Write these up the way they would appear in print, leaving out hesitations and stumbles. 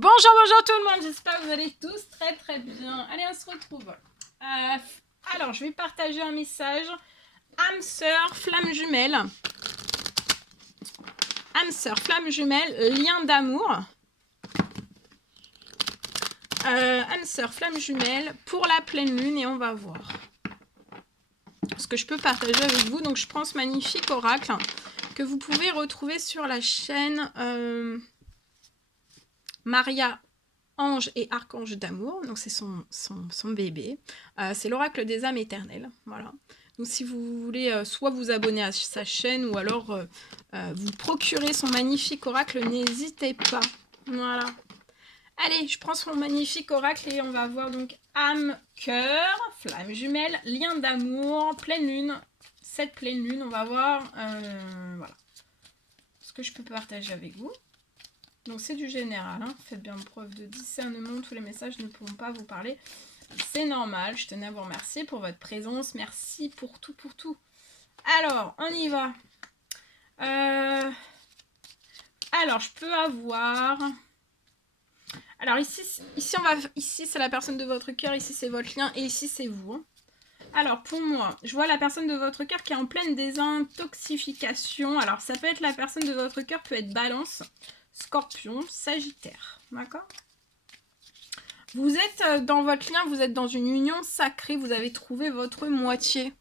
Bonjour, bonjour tout le monde, j'espère que vous allez tous très très bien. Allez, on se retrouve. Alors, je vais partager un message. Âme sœur, flamme jumelle. Âme sœur, flamme jumelle, lien d'amour. Âme sœur, flamme jumelle, pour la pleine lune, et on va voir ce que je peux partager avec vous. Donc, je prends ce magnifique oracle que vous pouvez retrouver sur la chaîne Maria Ange et Archange d'amour, donc c'est son bébé. C'est l'oracle des âmes éternelles, voilà. Donc si vous voulez soit vous abonner à sa chaîne ou alors vous procurer son magnifique oracle, n'hésitez pas. Voilà. Allez, je prends son magnifique oracle et on va voir donc âme, cœur, flamme jumelle, lien d'amour, pleine lune. Cette pleine lune, on va voir voilà, ce que je peux partager avec vous. Donc c'est du général, hein. Faites bien preuve de discernement, tous les messages ne pourront pas vous parler. C'est normal, je tenais à vous remercier pour votre présence, merci pour tout, pour tout. Alors, on y va. Alors, je peux avoir... Alors ici c'est la personne de votre cœur, ici c'est votre lien et ici c'est vous. Hein. Alors pour moi, je vois la personne de votre cœur qui est en pleine désintoxification. Alors ça peut être la personne de votre cœur, peut être Balance, Scorpion, Sagittaire, d'accord? Vous êtes dans votre lien, vous êtes dans une union sacrée, vous avez trouvé votre moitié.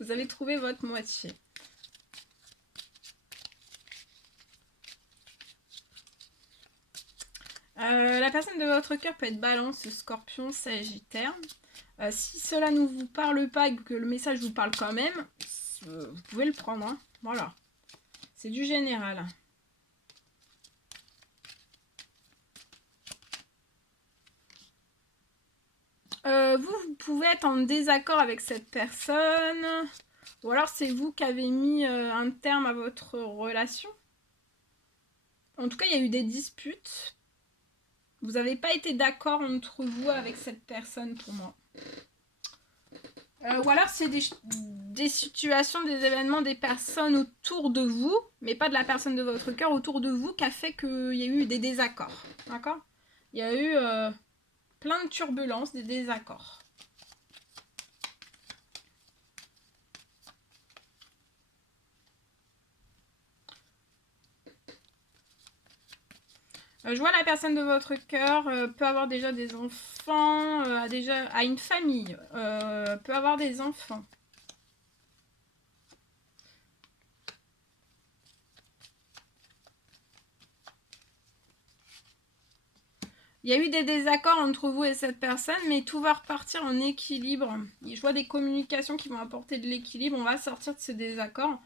Vous avez trouvé votre moitié. La personne de votre cœur peut être Balance, Scorpion, Sagittaire. Si cela ne vous parle pas et que le message vous parle quand même, vous pouvez le prendre. Hein. Voilà. C'est du général. Vous pouvez être en désaccord avec cette personne. Ou alors c'est vous qui avez mis un terme à votre relation. En tout cas, il y a eu des disputes. Vous n'avez pas été d'accord entre vous avec cette personne pour moi. Ou alors c'est des situations, des événements, des personnes autour de vous, mais pas de la personne de votre cœur, autour de vous, qui a fait qu'il y a eu des désaccords. D'accord? Il y a eu plein de turbulences, des désaccords. Je vois la personne de votre cœur peut avoir déjà des enfants, a une famille, peut avoir des enfants. Il y a eu des désaccords entre vous et cette personne, mais tout va repartir en équilibre. Je vois des communications qui vont apporter de l'équilibre. On va sortir de ce désaccord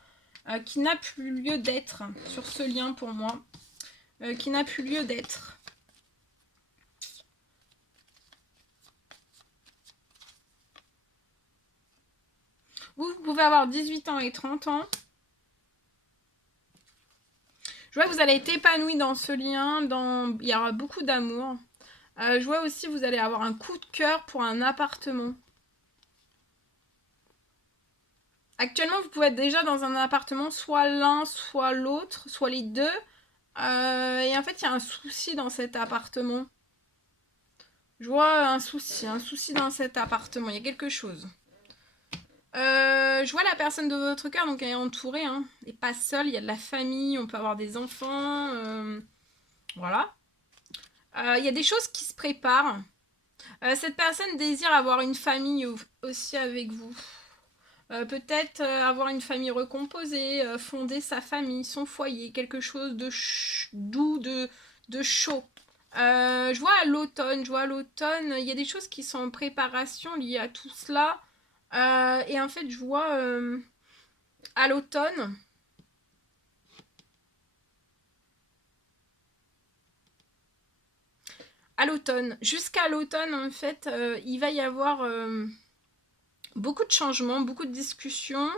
qui n'a plus lieu d'être sur ce lien pour moi. Qui n'a plus lieu d'être. Vous pouvez avoir 18 ans et 30 ans. Je vois que vous allez être épanoui dans ce lien. Il y aura beaucoup d'amour. Je vois aussi que vous allez avoir un coup de cœur pour un appartement. Actuellement, vous pouvez être déjà dans un appartement, soit l'un, soit l'autre, soit les deux. Et en fait, il y a un souci dans cet appartement. Je vois un souci dans cet appartement. Il y a quelque chose. Je vois la personne de votre cœur, donc elle est entourée, hein, et pas seule. Il y a de la famille, on peut avoir des enfants. Voilà. Il y a des choses qui se préparent. Cette personne désire avoir une famille aussi avec vous. Peut-être avoir une famille recomposée, fonder sa famille, son foyer, quelque chose de doux, de chaud. Je vois à l'automne, il y a des choses qui sont en préparation liées à tout cela. Et en fait, je vois à l'automne, jusqu'à l'automne, en fait, il va y avoir beaucoup de changements, beaucoup de discussions.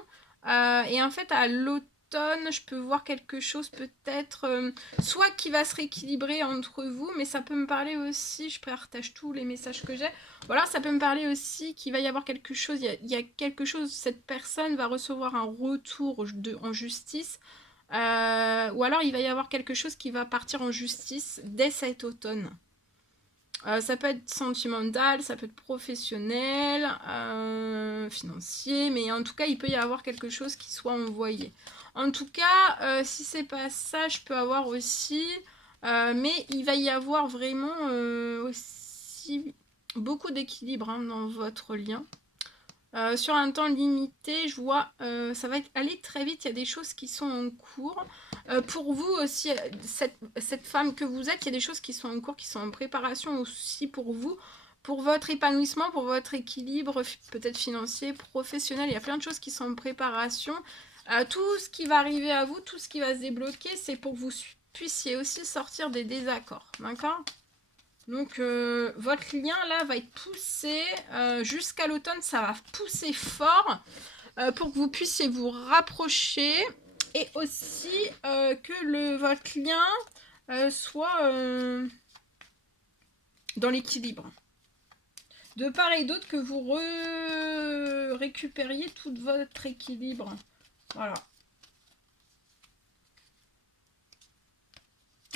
Et en fait, à l'automne, je peux voir quelque chose peut-être, soit qui va se rééquilibrer entre vous, mais ça peut me parler aussi, je partage tous les messages que j'ai, voilà, ça peut me parler aussi qu'il va y avoir quelque chose, il y a quelque chose, cette personne va recevoir un retour en justice, Ou alors il va y avoir quelque chose qui va partir en justice dès cet automne. Ça peut être sentimental, ça peut être professionnel, financier, mais en tout cas, il peut y avoir quelque chose qui soit envoyé. En tout cas, si c'est pas ça, je peux avoir aussi, mais il va y avoir vraiment aussi beaucoup d'équilibre hein, dans votre lien. Sur un temps limité, je vois, ça va aller très vite, il y a des choses qui sont en cours. Pour vous aussi, cette femme que vous êtes, il y a des choses qui sont en cours, qui sont en préparation aussi pour vous, pour votre épanouissement, pour votre équilibre, peut-être financier, professionnel. Il y a plein de choses qui sont en préparation. Tout ce qui va arriver à vous, tout ce qui va se débloquer, c'est pour que vous puissiez aussi sortir des désaccords. D'accord ? Donc votre lien là va être poussé jusqu'à l'automne, ça va pousser fort pour que vous puissiez vous rapprocher et aussi que votre lien soit dans l'équilibre. De part et d'autre que vous récupériez tout votre équilibre. Voilà.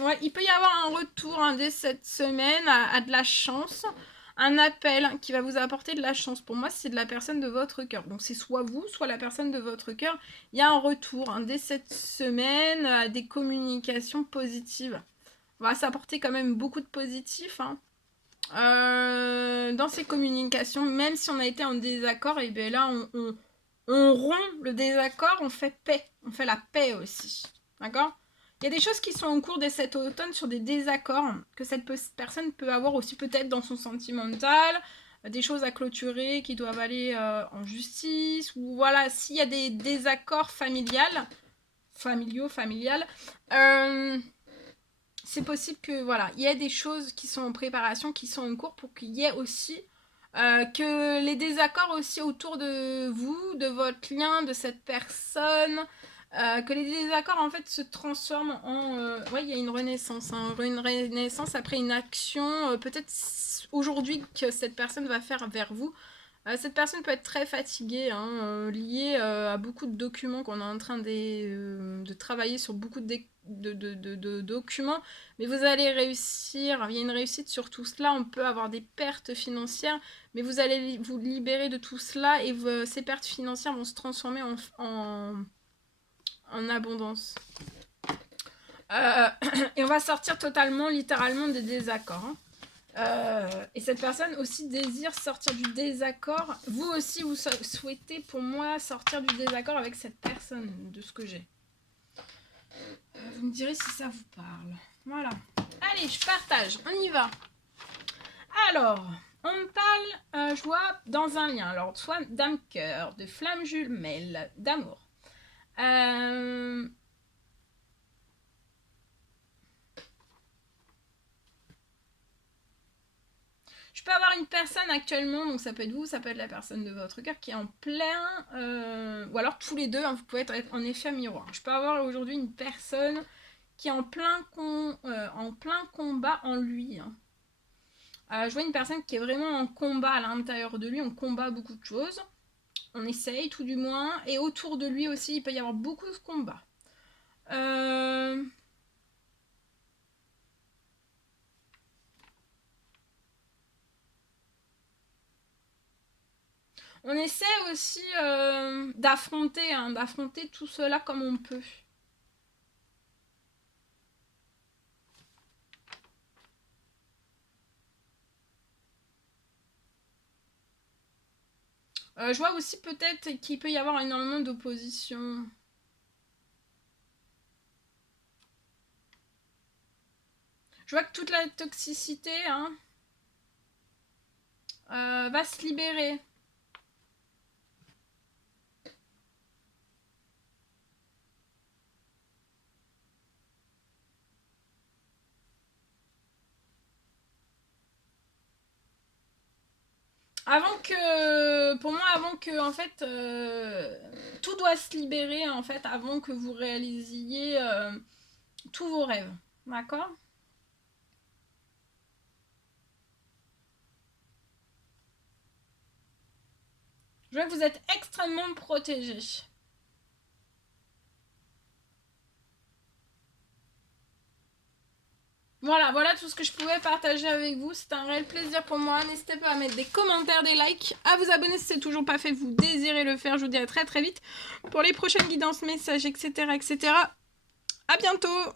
Ouais, il peut y avoir un retour hein, dès cette semaine à de la chance, un appel qui va vous apporter de la chance. Pour moi, c'est de la personne de votre cœur. Donc c'est soit vous, soit la personne de votre cœur. Il y a un retour hein, dès cette semaine à des communications positives. On va s'apporter quand même beaucoup de positifs. Hein. Dans ces communications, même si on a été en désaccord, et bien là, on rompt le désaccord, on fait paix. On fait la paix aussi. D'accord ? Il y a des choses qui sont en cours dès cet automne sur des désaccords que cette personne peut avoir aussi peut-être dans son sentimental, des choses à clôturer qui doivent aller en justice, ou voilà, s'il y a des désaccords familiales, c'est possible que voilà, il y ait des choses qui sont en préparation, qui sont en cours pour qu'il y ait aussi que les désaccords aussi autour de vous, de votre lien, de cette personne, que les désaccords en fait se transforment en ouais, il y a une renaissance hein, une renaissance après une action peut-être aujourd'hui que cette personne va faire vers vous. Cette personne peut être très fatiguée, hein, liée à beaucoup de documents qu'on est en train de travailler sur beaucoup de documents, mais vous allez réussir, il y a une réussite sur tout cela, on peut avoir des pertes financières, mais vous allez vous libérer de tout cela et ces pertes financières vont se transformer en abondance. Et on va sortir totalement, littéralement des désaccords. Hein. Et cette personne aussi désire sortir du désaccord. Vous aussi, vous souhaitez, pour moi, sortir du désaccord avec cette personne, de ce que j'ai. Vous me direz si ça vous parle. Voilà. Allez, je partage. On y va. Alors, on me parle, je vois, dans un lien. Alors, soit d'âme cœur, de flamme jumelle, d'amour. Je peux avoir une personne actuellement, donc ça peut être vous, ça peut être la personne de votre cœur qui est en plein, ou alors tous les deux, hein, vous pouvez être en effet miroir. Je peux avoir aujourd'hui une personne qui est en plein combat en lui. Hein. Je vois une personne qui est vraiment en combat à l'intérieur de lui, on combat beaucoup de choses, on essaye tout du moins, et autour de lui aussi il peut y avoir beaucoup de combats. On essaie aussi d'affronter tout cela comme on peut. Je vois aussi peut-être qu'il peut y avoir énormément d'opposition. Je vois que toute la toxicité hein, va se libérer. Pour moi, avant que, en fait, tout doit se libérer, en fait, avant que vous réalisiez tous vos rêves. D'accord ? Je vois que vous êtes extrêmement protégé. Voilà tout ce que je pouvais partager avec vous. C'était un réel plaisir pour moi. N'hésitez pas à mettre des commentaires, des likes, à vous abonner si c'est toujours pas fait, vous désirez le faire. Je vous dis à très vite pour les prochaines guidances, messages, etc. etc. À bientôt!